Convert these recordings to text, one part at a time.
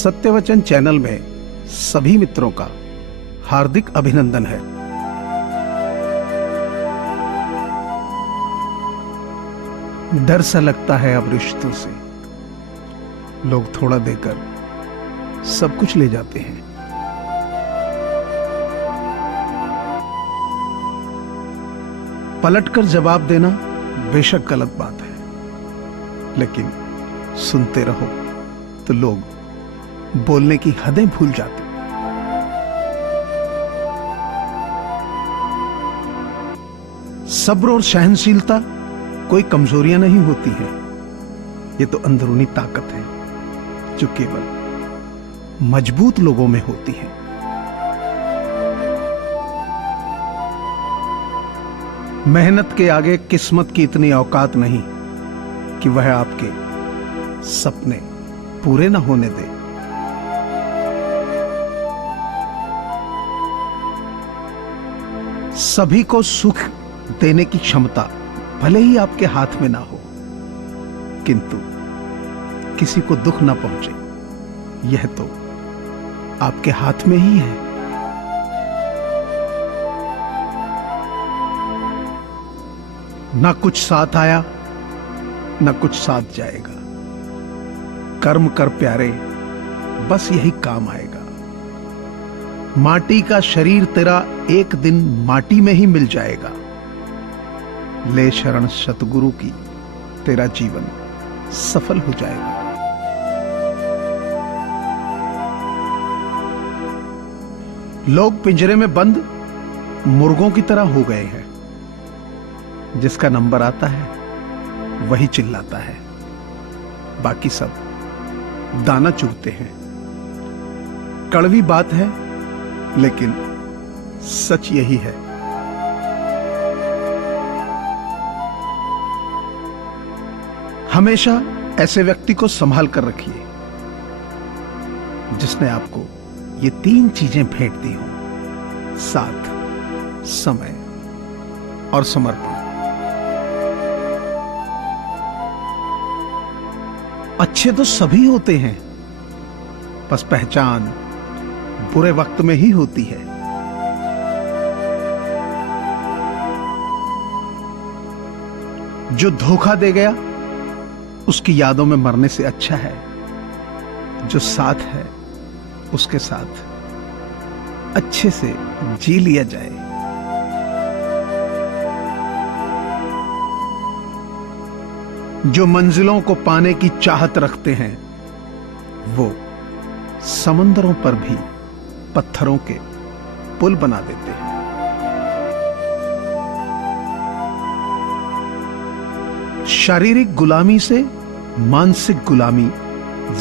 सत्यवचन channel में सभी मित्रों का हार्दिक अभिनंदन है। डर सा लगता है अब रिश्तों से, लोग थोड़ा देकर सब कुछ ले जाते हैं। पलटकर जवाब देना बेशक गलत बात है, लेकिन सुनते रहो तो लोग बोलने की हदें भूल जाते। सब्र और सहनशीलता कोई कमजोरियां नहीं होती हैं, ये तो अंदरूनी ताकत है जो केवल मजबूत लोगों में होती है। मेहनत के आगे किस्मत की इतनी औकात नहीं कि वह आपके सपने पूरे न होने दे। सभी को सुख देने की क्षमता भले ही आपके हाथ में ना हो, किंतु किसी को दुख ना पहुंचे यह तो आपके हाथ में ही है। ना कुछ साथ आया ना कुछ साथ जाएगा, कर्म कर प्यारे बस यही काम आएगा। माटी का शरीर तेरा एक दिन माटी में ही मिल जाएगा, ले शरण सतगुरु की तेरा जीवन सफल हो जाएगा। लोग पिंजरे में बंद मुर्गों की तरह हो गए हैं, जिसका नंबर आता है वही चिल्लाता है, बाकी सब दाना चुगते हैं। कड़वी बात है लेकिन सच यही है। हमेशा ऐसे व्यक्ति को संभाल कर रखिए जिसने आपको ये 3 चीजें भेंट दी हों: साथ, समय और समर्पण। अच्छे तो सभी होते हैं, बस पहचान बुरे वक्त में ही होती है। जो धोखा दे गया उसकी यादों में मरने से अच्छा है जो साथ है उसके साथ अच्छे से जी लिया जाए। जो मंजिलों को पाने की चाहत रखते हैं वो समंदरों पर भी पत्थरों के पुल बना देते हैं। शारीरिक गुलामी से मानसिक गुलामी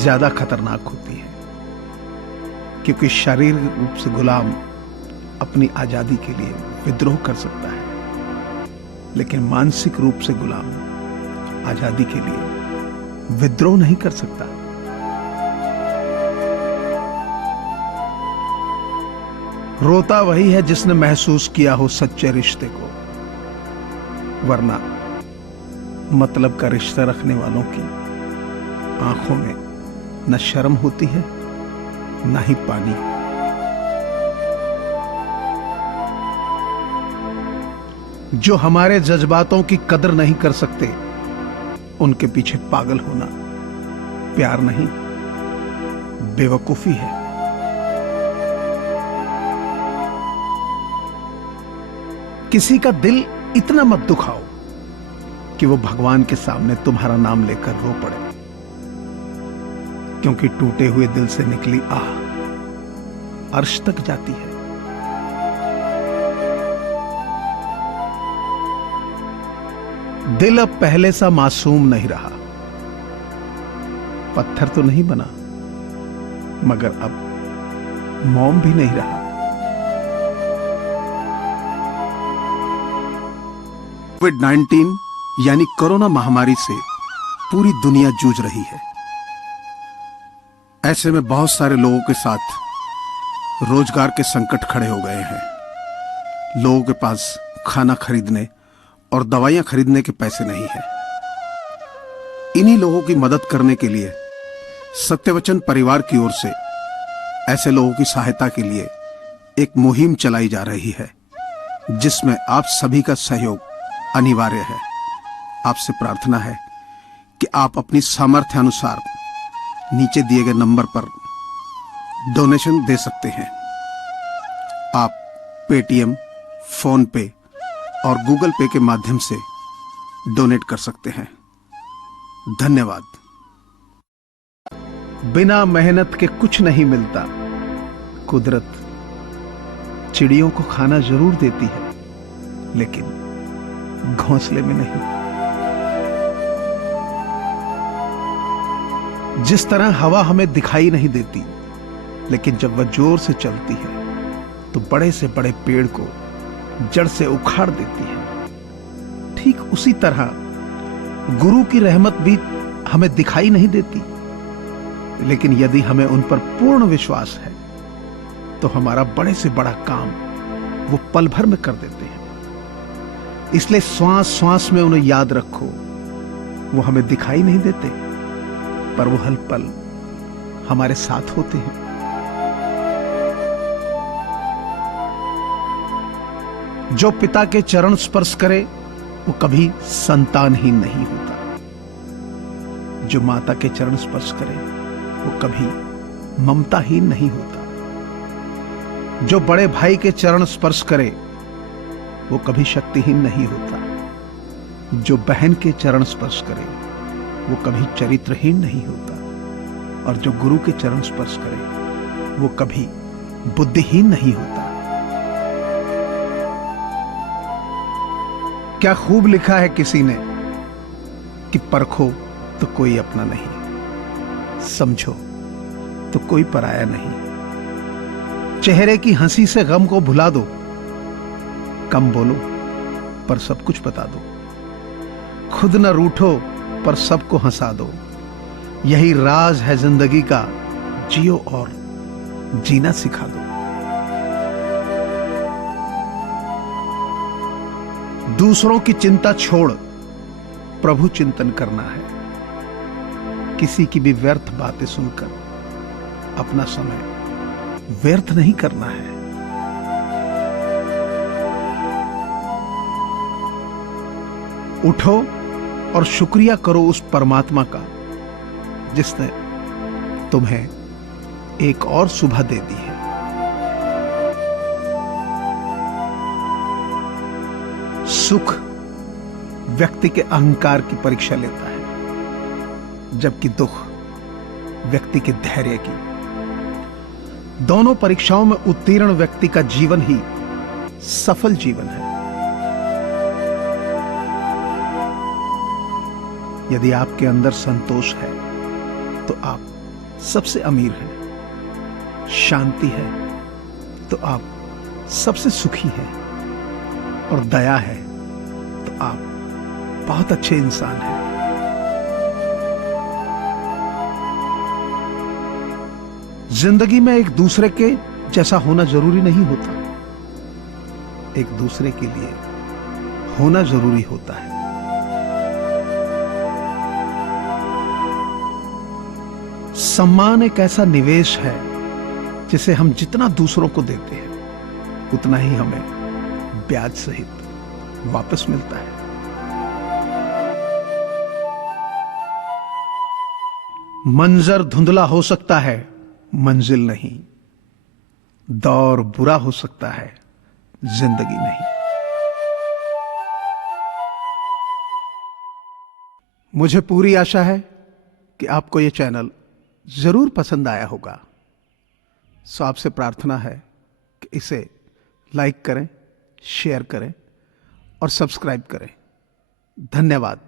ज्यादा खतरनाक होती है, क्योंकि शारीरिक रूप से गुलाम अपनी आजादी के लिए विद्रोह कर सकता है, लेकिन मानसिक रूप से गुलाम आजादी के लिए विद्रोह नहीं कर सकता। रोता वही है जिसने महसूस किया हो सच्चे रिश्ते को, वरना मतलब का रिश्ता रखने वालों की आंखों में न शर्म होती है न ही पानी। जो हमारे जज्बातों की कदर नहीं कर सकते उनके पीछे पागल होना प्यार नहीं बेवकूफी है। किसी का दिल इतना मत दुखाओ कि वो भगवान के सामने तुम्हारा नाम लेकर रो पड़े, क्योंकि टूटे हुए दिल से निकली आह अर्श तक जाती है। दिल अब पहले सा मासूम नहीं रहा, पत्थर तो नहीं बना मगर अब मोम भी नहीं रहा। कोविड-19 यानी कोरोना महामारी से पूरी दुनिया जूझ रही है। ऐसे में बहुत सारे लोगों के साथ रोजगार के संकट खड़े हो गए हैं। लोगों के पास खाना खरीदने और दवाइयां खरीदने के पैसे नहीं है। इन्हीं लोगों की मदद करने के लिए सत्यवचन परिवार की ओर से ऐसे लोगों की सहायता के लिए एक मुहिम चलाई जा रही है, जिसमें आप सभी का सहयोग अनिवार्य है। आपसे प्रार्थना है कि आप अपनी सामर्थ्य अनुसार नीचे दिए गए नंबर पर डोनेशन दे सकते हैं। आप पेटीएम, फोन पे और गूगल पे के माध्यम से डोनेट कर सकते हैं। धन्यवाद। बिना मेहनत के कुछ नहीं मिलता। कुदरत चिड़ियों को खाना जरूर देती है, लेकिन घोंसले में नहीं। जिस तरह हवा हमें दिखाई नहीं देती, लेकिन जब वह जोर से चलती है तो बड़े से बड़े पेड़ को जड़ से उखाड़ देती है, ठीक उसी तरह गुरु की रहमत भी हमें दिखाई नहीं देती, लेकिन यदि हमें उन पर पूर्ण विश्वास है तो हमारा बड़े से बड़ा काम वो पल भर में कर देते हैं। इसलिए श्वास श्वास में उन्हें याद रखो। वो हमें दिखाई नहीं देते, पर वो हर पल हमारे साथ होते हैं। जो पिता के चरण स्पर्श करे वो कभी संतानहीन नहीं होता। जो माता के चरण स्पर्श करे वो कभी ममताहीन नहीं होता। जो बड़े भाई के चरण स्पर्श करे वो कभी शक्तिहीन नहीं होता। जो बहन के चरण स्पर्श करे वो कभी चरित्रहीन नहीं होता। और जो गुरु के चरण स्पर्श करे वो कभी बुद्धिहीन नहीं होता। क्या खूब लिखा है किसी ने कि परखो तो कोई अपना नहीं, समझो तो कोई पराया नहीं। चेहरे की हंसी से गम को भुला दो, कम बोलो पर सब कुछ बता दो। खुद न रूठो पर सबको हंसा दो। यही राज है जिंदगी का, जियो और जीना सिखा दो। दूसरों की चिंता छोड़ प्रभु चिंतन करना है। किसी की भी व्यर्थ बातें सुनकर अपना समय व्यर्थ नहीं करना है। उठो और शुक्रिया करो उस परमात्मा का जिसने तुम्हें एक और सुबह दे दी है। सुख व्यक्ति के अहंकार की परीक्षा लेता है, जबकि दुख व्यक्ति के धैर्य की। दोनों परीक्षाओं में उत्तीर्ण व्यक्ति का जीवन ही सफल जीवन है। यदि आपके अंदर संतोष है तो आप सबसे अमीर हैं। शांति है तो आप सबसे सुखी हैं। और दया है तो आप बहुत अच्छे इंसान हैं। जिंदगी में एक दूसरे के जैसा होना जरूरी नहीं होता, एक दूसरे के लिए होना जरूरी होता है। सम्मान एक ऐसा निवेश है जिसे हम जितना दूसरों को देते हैं उतना ही हमें ब्याज सहित वापस मिलता है। मंजर धुंधला हो सकता है, मंजिल नहीं। दौर बुरा हो सकता है, जिंदगी नहीं। मुझे पूरी आशा है कि आपको यह चैनल जरूर पसंद आया होगा। सो आपसे प्रार्थना है कि इसे लाइक करें, शेयर करें और सब्सक्राइब करें। धन्यवाद।